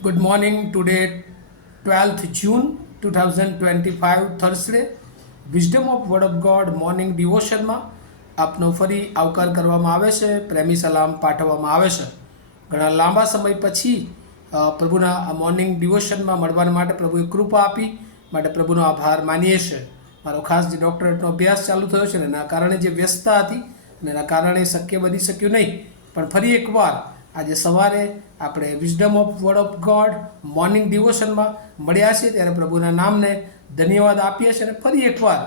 Good morning. Today, 12th June 2025, Thursday. Wisdom of word of God morning ડિવોશનમાં આપનો ફરી આવકાર કરવામાં આવે છે. પ્રેમી સલામ પાઠવવામાં આવે છે. ઘણા લાંબા સમય પછી પ્રભુના આ મોર્નિંગ ડિવોશનમાં મળવા માટે પ્રભુએ કૃપા આપી માટે પ્રભુનો આભાર માનીએ છીએ. મારો ખાસ જે ડૉક્ટરેટનો અભ્યાસ ચાલુ થયો છે ને એના કારણે જે વ્યસ્તતા હતી અને એના કારણે શક્ય બની શક્યું નહીં, પણ ફરી એકવાર આજે સવારે આપણે wisdom of word of God morning ડિવોશનમાં મળ્યા છીએ ત્યારે પ્રભુના નામને ધન્યવાદ આપીએ છીએ અને ફરી એકવાર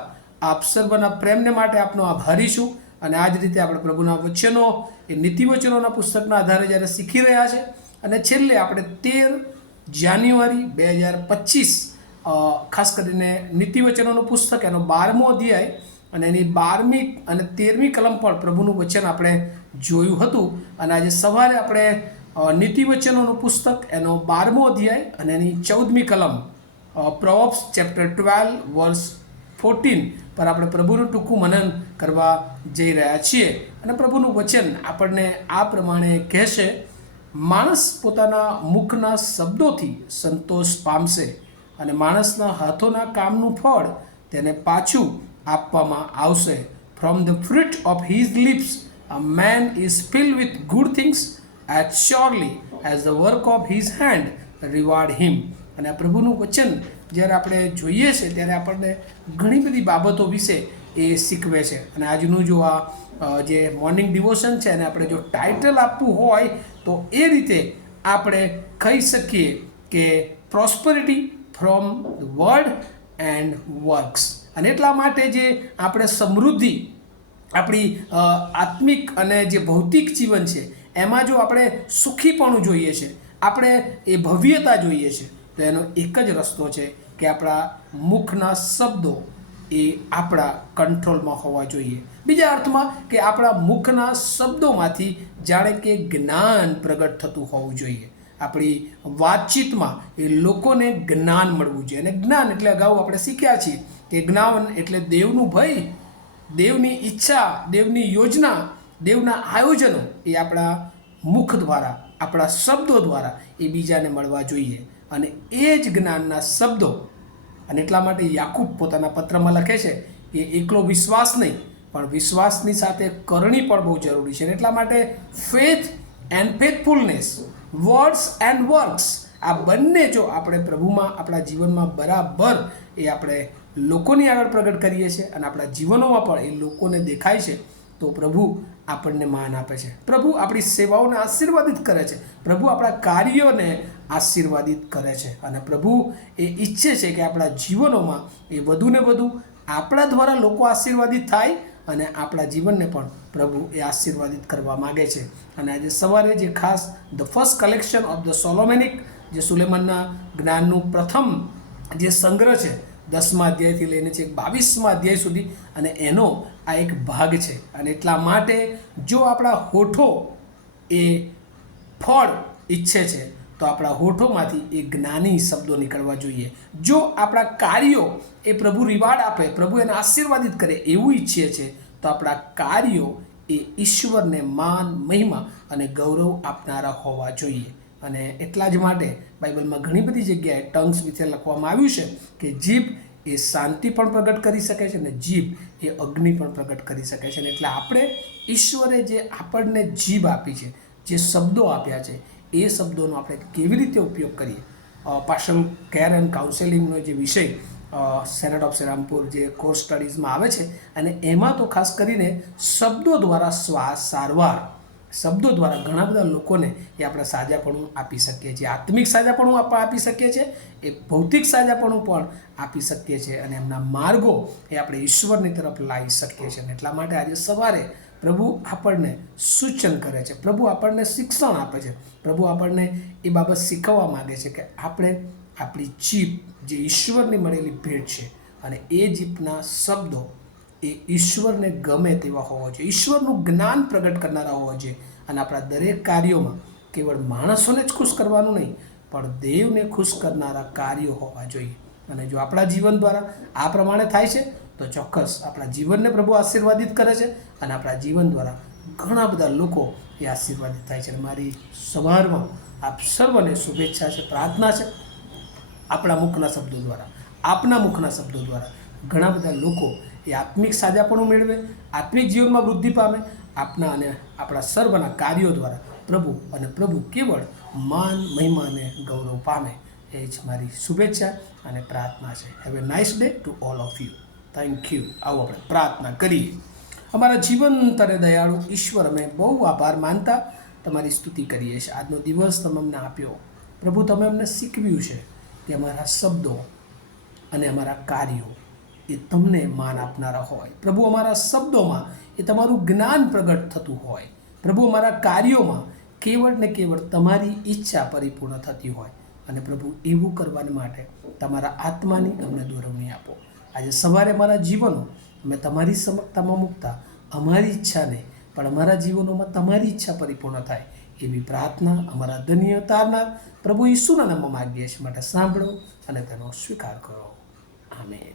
આપ સર્વના પ્રેમને માટે આપનો આભારી છું. અને આ જ રીતે આપણે પ્રભુના વચનો એ નીતિવચનોના પુસ્તકના આધારે જ્યારે શીખી રહ્યા છે અને છેલ્લે આપણે 13 જાન્યુઆરી 2025 ખાસ કરીને નીતિવચનોનું પુસ્તક એનો 12મો અધ્યાય અને એની 12મી અને 13મી કલમ પર પ્રભુનું વચન આપણે જોયું હતું. અને આજે સવારે આપણે નીતિવચનોનું પુસ્તક એનો 12મો અધ્યાય અને એની 14મી કલમ પ્રોવર્બ્સ ચેપ્ટર 12 વર્સ 14 પર આપણે પ્રભુનું ટૂંકું મનન કરવા જઈ રહ્યા છીએ. અને પ્રભુનું વચન આપણને આ પ્રમાણે કહેશે: માણસ પોતાના મુખના શબ્દોથી સંતોષ પામશે અને માણસના હાથોના કામનું ફળ તેને પાછું આપવામાં આવશે. From the fruit of his lips a man is filled with good things, as surely as the work of his hand reward him. અને આ પ્રભુનું વચન જ્યારે આપણે જોઈએ છે ત્યારે આપણને ઘણી બધી બાબતો વિશે એ શીખવે છે. અને આજનું જો આ જે મોર્નિંગ ડિવોશન છે એને આપણે જો ટાઇટલ આપવું હોય તો એ રીતે આપણે કહી શકીએ કે prosperity from the word and works. અને એટલા માટે જે આપણે સમૃદ્ધિ આપણી આત્મિક અને જે ભૌતિક જીવન છે એમાં જો આપણે સુખીપણું જોઈએ છે, આપણે એ ભવ્યતા જોઈએ છે, તો એનો એક જ રસ્તો છે કે આપણા મુખના શબ્દો એ આપણા કંટ્રોલમાં હોવા જોઈએ. બીજા અર્થમાં કે આપણા મુખના શબ્દોમાંથી જાણે કે જ્ઞાન પ્રગટ થતું હોવું જોઈએ. આપણી વાતચીતમાં એ લોકોને જ્ઞાન મળવું જોઈએ. અને જ્ઞાન એટલે અગાઉ આપણે શીખ્યા છીએ કે જ્ઞાન એટલે દેવનું ભય, દેવની ઈચ્છા, દેવની યોજના, દેવના આયોજનો એ આપણા મુખ દ્વારા, આપણા શબ્દો દ્વારા એ બીજાને મળવા જોઈએ. અને એ જ જ્ઞાનના શબ્દો, અને એટલા માટે યાકૂબ પોતાના પત્રમાં લખે છે કે એકલો વિશ્વાસ નહીં પણ વિશ્વાસની સાથે કરણી પણ બહુ જરૂરી છે. એટલા માટે faith and faithfulness, words and works, આ બંને જો આપણે પ્રભુમાં આપણા જીવનમાં બરાબર એ આપણે લોકોની આગળ પ્રગટ કરીએ છીએ અને આપણા જીવનોમાં પણ એ લોકોને દેખાય છે તો પ્રભુ આપણને માન આપે છે. પ્રભુ આપણી સેવાઓને આશીર્વાદિત કરે છે. પ્રભુ આપણા કાર્યોને આશીર્વાદિત કરે છે. અને પ્રભુ એ ઈચ્છે છે કે આપણા જીવનોમાં એ વધુને વધુ આપણા દ્વારા લોકો આશીર્વાદિત થાય અને આપણા જીવનને પણ પ્રભુ એ આશીર્વાદિત કરવા માગે છે. અને આજે સવારે જે ખાસ the first collection of the Solomonic, જે સુલેમાનના જ્ઞાનનું પ્રથમ જે સંગ્રહ છે 10મા અધ્યાયથી લઈને છે 22મા અધ્યાય સુધી, અને એનો આ એક ભાગ છે. અને એટલા માટે જો આપણા હોઠો એ ફળ ઈચ્છે છે તો આપણા હોઠોમાંથી એ જ્ઞાની શબ્દો નીકળવા જોઈએ. જો આપણા કાર્યો એ પ્રભુ રિવાર્ડ આપે, પ્રભુ એને આશીર્વાદિત કરે એવું ઈચ્છીએ છે તો આપણા કાર્યો એ ઈશ્વરને માન, મહિમા અને ગૌરવ આપનારા હોવા જોઈએ. અને એટલા જ માટે બાઇબલમાં ઘણી બધી જગ્યાએ ટંગ્સ વિશે લખવામાં આવ્યું છે કે જીભ એ શાંતિ પણ પ્રગટ કરી શકે છે અને જીભ એ અગ્નિ પણ પ્રગટ કરી શકે છે. એટલે આપણે ઈશ્વરે જે આપણને જીભ આપી છે, જે શબ્દો આપ્યા છે, એ શબ્દોનો આપણે કેવી રીતે ઉપયોગ કરીએ. પાર્શલ કેર એન્ડ કાઉન્સેલિંગનો જે વિષય સેનેટ ઓફ શ્રીરામપુર જે કોર્સ સ્ટડીઝમાં આવે છે, અને એમાં તો ખાસ કરીને શબ્દો દ્વારા સારવાર, શબ્દો દ્વારા ઘણા બધા લોકોને એ આપણે સાજાપણું આપી શકીએ છીએ. આત્મિક સાજાપણું આપણે આપી શકીએ છીએ, એ ભૌતિક સાજાપણું પણ આપી શકીએ છીએ, અને એમના માર્ગો એ આપણે ઈશ્વરની તરફ લાવી શકીએ છીએ. એટલા માટે આજે સવારે પ્રભુ આપણને સૂચન કરે છે, પ્રભુ આપણને શિક્ષણ આપે છે, પ્રભુ આપણને એ બાબત શીખવવા માગે છે કે આપણે આપણી જીભ જે ઈશ્વરની મળેલી ભેટ છે અને એ જીભના શબ્દો એ ઈશ્વરને ગમે તેવા હોવા જોઈએ, ઈશ્વરનું જ્ઞાન પ્રગટ કરનારા હોવા જોઈએ. અને આપણા દરેક કાર્યોમાં કેવળ માણસોને જ ખુશ કરવાનું નહીં પણ દેવને ખુશ કરનારા કાર્યો હોવા જોઈએ. અને જો આપણા જીવન દ્વારા આ પ્રમાણે થાય છે તો ચોક્કસ આપણા જીવનને પ્રભુ આશીર્વાદિત કરે છે અને આપણા જીવન દ્વારા ઘણા બધા લોકો એ આશીર્વાદિત થાય છે. અને મારી સવારમાં આપ સર્વને શુભેચ્છા છે, પ્રાર્થના છે આપણા મુખના શબ્દો દ્વારા, આપના મુખના શબ્દો દ્વારા ઘણા બધા લોકો એ આત્મિક સાજાપણું મેળવે, આત્મિક જીવનમાં વૃદ્ધિ પામે. આપના અને આપણા સર્વના કાર્યો દ્વારા પ્રભુ કેવળ માન, મહિમા અને ગૌરવ પામે. એ જ મારી શુભેચ્છા અને પ્રાર્થના છે. Have a nice day to all of you. Thank you. આવો આપણે પ્રાર્થના કરીએ. અમારા જીવંત અને દયાળુ ઈશ્વર, અમે બહુ આભાર માનતા તમારી સ્તુતિ કરીએ છીએ. આજનો દિવસ તમે અમને આપ્યો પ્રભુ. તમે અમને શીખવ્યું છે કે અમારા શબ્દો અને અમારા કાર્યો એ તમને માન આપનારા હોય. પ્રભુ, અમારા શબ્દોમાં એ તમારું જ્ઞાન પ્રગટ થતું હોય. પ્રભુ, અમારા કાર્યોમાં કેવળ ને કેવળ તમારી ઈચ્છા પરિપૂર્ણ થતી હોય. અને પ્રભુ, એવું કરવા માટે તમારા આત્માની અમને દોરવણી આપો. આજે સવારે અમારા જીવનો અમે તમારી સમક્ષતામાં મૂકતા અમારી ઈચ્છા નહીં પણ અમારા જીવનોમાં તમારી ઈચ્છા પરિપૂર્ણ થાય એવી પ્રાર્થના અમારા ધન્ય તારનાર પ્રભુ ઈસુના નામમાં માગીએ છીએ. માટે સાંભળો અને તેનો સ્વીકાર કરો. આમેન.